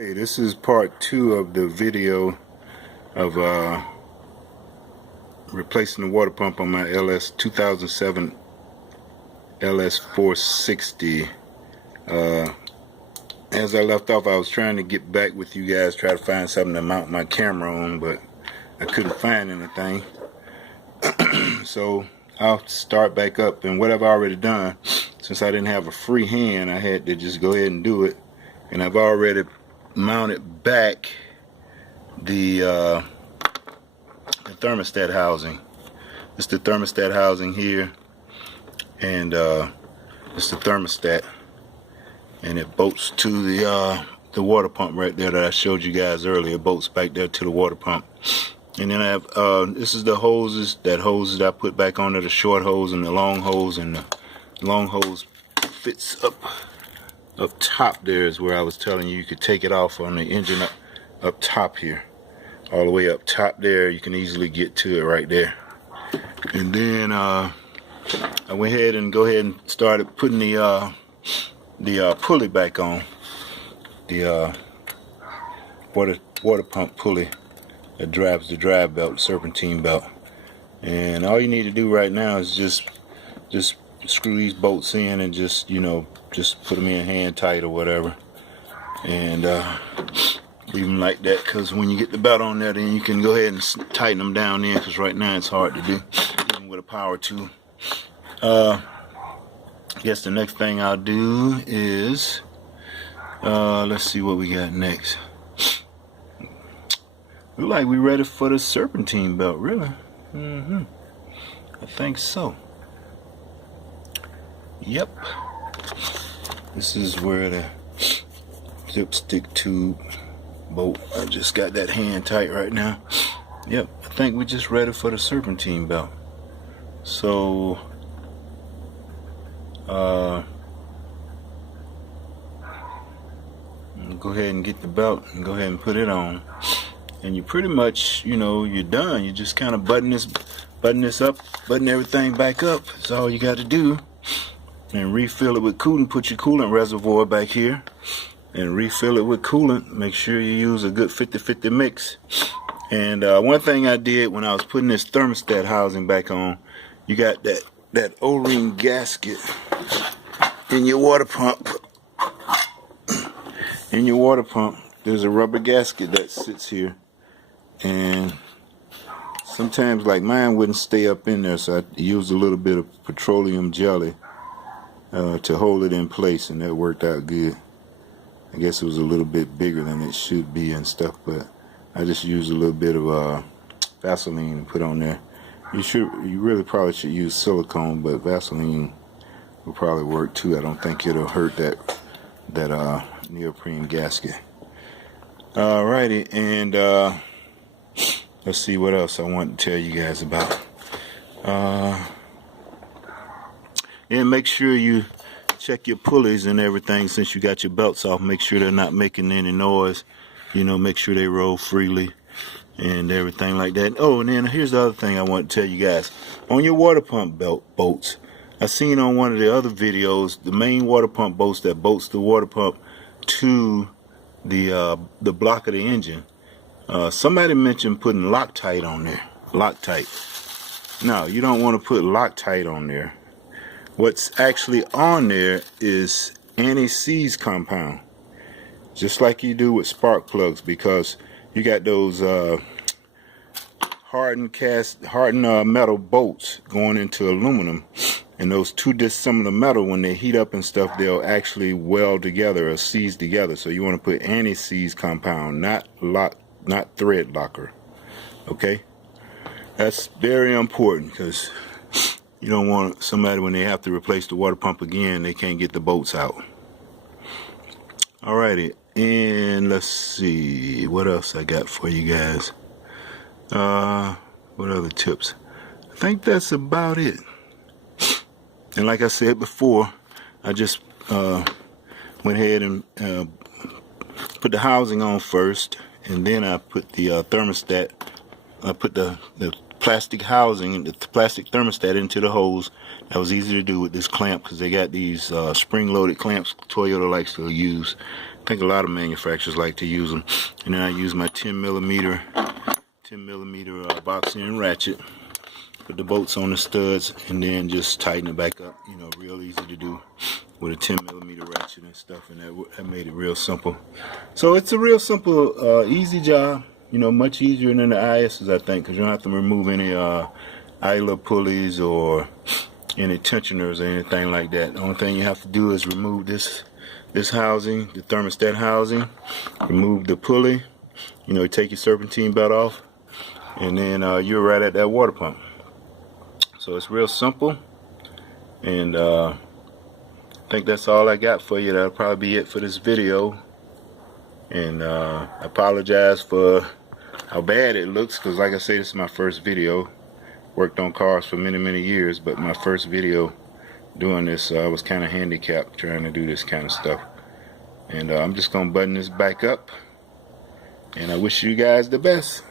Hey, this is part 2 of the video of replacing the water pump on my 2007 LS460. As I left off, I was trying to get back with you guys, try to find something to mount my camera on, but I couldn't find anything. So I'll start back up, and what I've already done, since I didn't have a free hand, I had to just go ahead and do it. And I've already mounted back the thermostat housing. It's the thermostat housing here, and it's the thermostat, and it bolts to the water pump right there that I showed you guys earlier. It bolts back there to the water pump. And then I have this is the hoses that I put back onto the short hose and the long hose, and the long hose fits up top. There is where I was telling you could take it off on the engine up top here, all the way up top there. You can easily get to it right there. And then I went ahead and started putting the pulley back on, the water pump pulley that drives the drive belt, serpentine belt. And all you need to do right now is just screw these bolts in and just put them in hand tight or whatever, and leave them like that, because when you get the belt on there, then you can go ahead and tighten them down in, because right now it's hard to do even with a power tool. I guess the next thing I'll do is let's see what we got next. Look like we're ready for the serpentine belt, really. I think so. Yep. This is where the dipstick tube bolt, I just got that hand tight right now. Yep, I think we're just ready for the serpentine belt. So go ahead and get the belt and go ahead and put it on, and you pretty much, you're done. You just kind of button this up, button everything back up. That's all you got to do. And refill it with coolant. Put your coolant reservoir back here and refill it with coolant. Make sure you use a good 50-50 mix. And one thing I did when I was putting this thermostat housing back on, you got that O-ring gasket in your water pump. In your water pump, there's a rubber gasket that sits here, and sometimes, like mine, wouldn't stay up in there, so I used a little bit of petroleum jelly to hold it in place, and that worked out good. I guess it was a little bit bigger than it should be and stuff, but I just used a little bit of Vaseline and put on there. You really probably should use silicone, but Vaseline will probably work too. I don't think it'll hurt that neoprene gasket. Alrighty, and let's see what else I want to tell you guys about. And make sure you check your pulleys and everything. Since you got your belts off, make sure they're not making any noise. Make sure they roll freely and everything like that. Oh, and then here's the other thing I want to tell you guys. On your water pump bolts, I seen on one of the other videos, the main water pump bolts that bolts the water pump to the block of the engine. Somebody mentioned putting Loctite on there. Loctite. No, you don't want to put Loctite on there. What's actually on there is anti-seize compound, just like you do with spark plugs, because you got those hardened metal bolts going into aluminum, and those two dissimilar metal, when they heat up and stuff, they'll actually weld together or seize together. So you want to put anti-seize compound, not thread locker. Okay, that's very important, because you don't want somebody, when they have to replace the water pump again, they can't get the bolts out. Alrighty, and let's see what else I got for you guys. What other tips? I think that's about it. And like I said before, I just went ahead and put the housing on first, and then I put the thermostat. I put the plastic housing and the plastic thermostat into the hose. That was easy to do with this clamp, because they got these spring-loaded clamps Toyota likes to use. I think a lot of manufacturers like to use them. And then I use my 10 millimeter box end ratchet. Put the bolts on the studs and then just tighten it back up. You know, real easy to do with a 10 millimeter ratchet and stuff, and that made it real simple. So it's a real simple, easy job. You know, much easier than the IS's, I think, because you don't have to remove any idler pulleys or any tensioners or anything like that. The only thing you have to do is remove this housing, the thermostat housing, remove the pulley, you know, take your serpentine belt off, and then you're right at that water pump. So it's real simple, and I think that's all I got for you. That'll probably be it for this video. And I apologize for how bad it looks, because like I say, this is my first video. Worked on cars for many years, but my first video doing this, I was kind of handicapped trying to do this kind of stuff. And I'm just gonna button this back up, and I wish you guys the best.